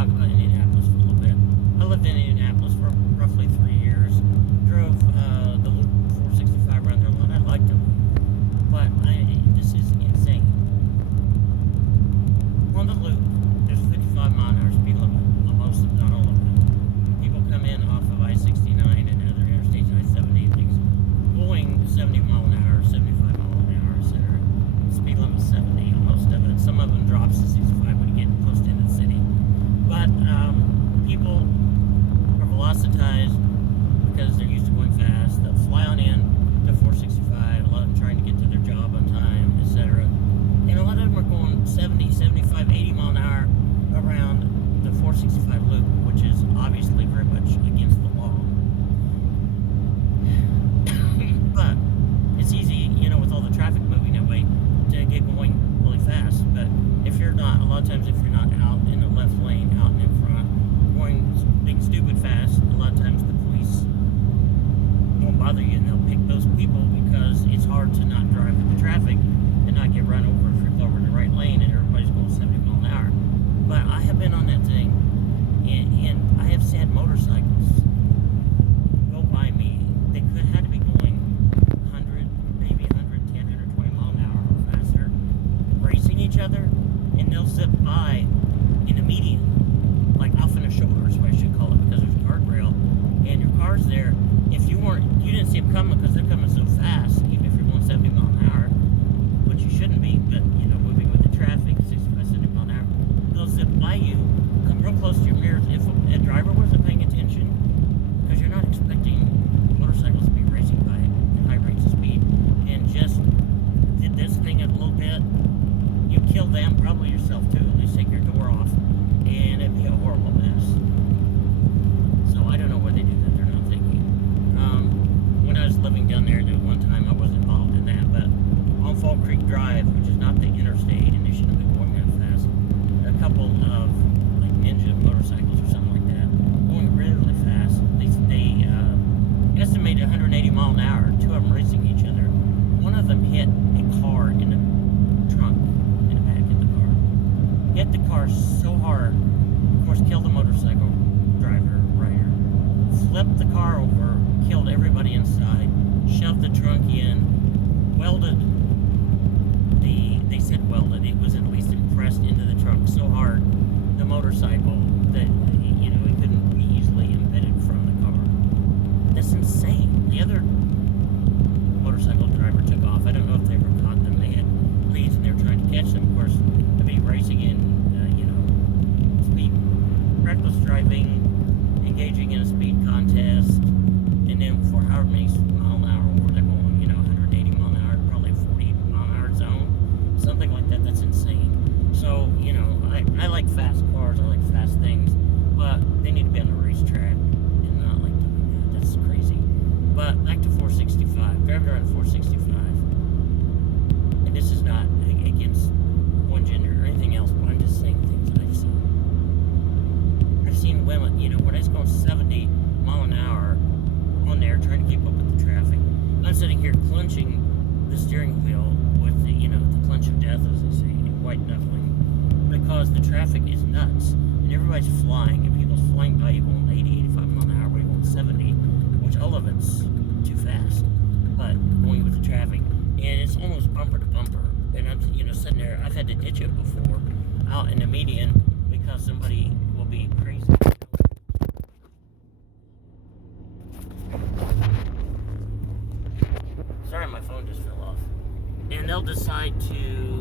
talk about Indianapolis for a little bit. I lived in Indianapolis for roughly 3 years. Drove the Loop 465 around there a lot. I liked it. But this is insane. On the Loop, there's 55 mile an hour speed limit on most of, not all of them. People come in off of I-69 and other interstates, I-70 and things, going 70 mile an hour, 75 mile an hour, etc. Speed limit 70 on most of it. Some of them drops to 65 when you get close to the city. But people are velocitized because they're used to going fast. They'll fly on in to 465, a lot of them trying to get to their job on time, etc. And a lot of them are going 70, 75, 80 mile an hour around the 465 loop, which is obviously very much against the law. But it's easy, with all the traffic moving that way, to get going really fast. But if you're not, a lot of times if you're not out in the left lane, out and in front, being stupid fast, a lot of times the police won't bother you and they'll pick those people because it's hard to not drive with the traffic and not get run over if you're over in the right lane and everybody's going 70 mile an hour. But I have been on that thing and I have seen motorcycles go by me. They had to be going 100, maybe 110, 120 mile an hour or faster, racing each other, and they'll zip by in the median, like off in the shoulder is what I should call it, because there's a guardrail and your car's there. If you didn't see them coming because they're coming so fast, even if you're going 70 mile an hour, which you shouldn't be, but moving with the traffic, 65, 70 mile an hour, they'll zip by you, come real close to your mirrors. If a driver wasn't paying attention, because you're not expecting motorcycles to be racing by at high rates of speed, and just did this thing a little bit, you kill them, probably yourself too. At least take your door off, and it'd be a horrible mess. So I don't know why they do that. They're not thinking. When I was living down there, one time I was involved in that, but on Fall Creek Drive, which is not the interstate, and they shouldn't have been going that fast, a couple of like Ninja motorcycles or something like that, going really, really fast. They estimated 180 mile an hour. Two of them racing each other. One of them hit a car in the trunk, in the back of the car. Hit the car so hard, of course, killed the motorcycle rider. Flipped the car over, killed everybody inside, shoved the trunk in, welded they said welded, it was at least impressed into the trunk so hard, the motorcycle, that it couldn't be easily embedded from the car. That's insane. The other motorcycle driver took off. I don't know if they ever caught them. They had leads and they were trying to catch them. Of course, they'd be racing in, speed, reckless driving, engaging in a speed contest, and then for however many mile an hour over they're going, 180 mile an hour, probably 40 mile an hour zone, something like that. That's insane. So, I like fast cars, I like fast things, but they need to be on the racetrack and not like doing that. That's crazy. But back to 465, driving around 465, and this is not against one gender or anything else, but I'm just saying things that I've seen. I've seen women, when I was going 70 mile an hour on there trying to keep up with the traffic, I'm sitting here clenching the steering wheel with the clench of death, as they say, white knuckling, because the traffic is nuts and everybody's flying and people's flying by you going 80, 85 mile an hour, we're going 70, which all of it's too fast, but going with the traffic, and it's almost bumper to bumper, and I'm sitting there. I've had to ditch it before out in the median because somebody will be crazy. Sorry, my phone just fell off. And they'll decide to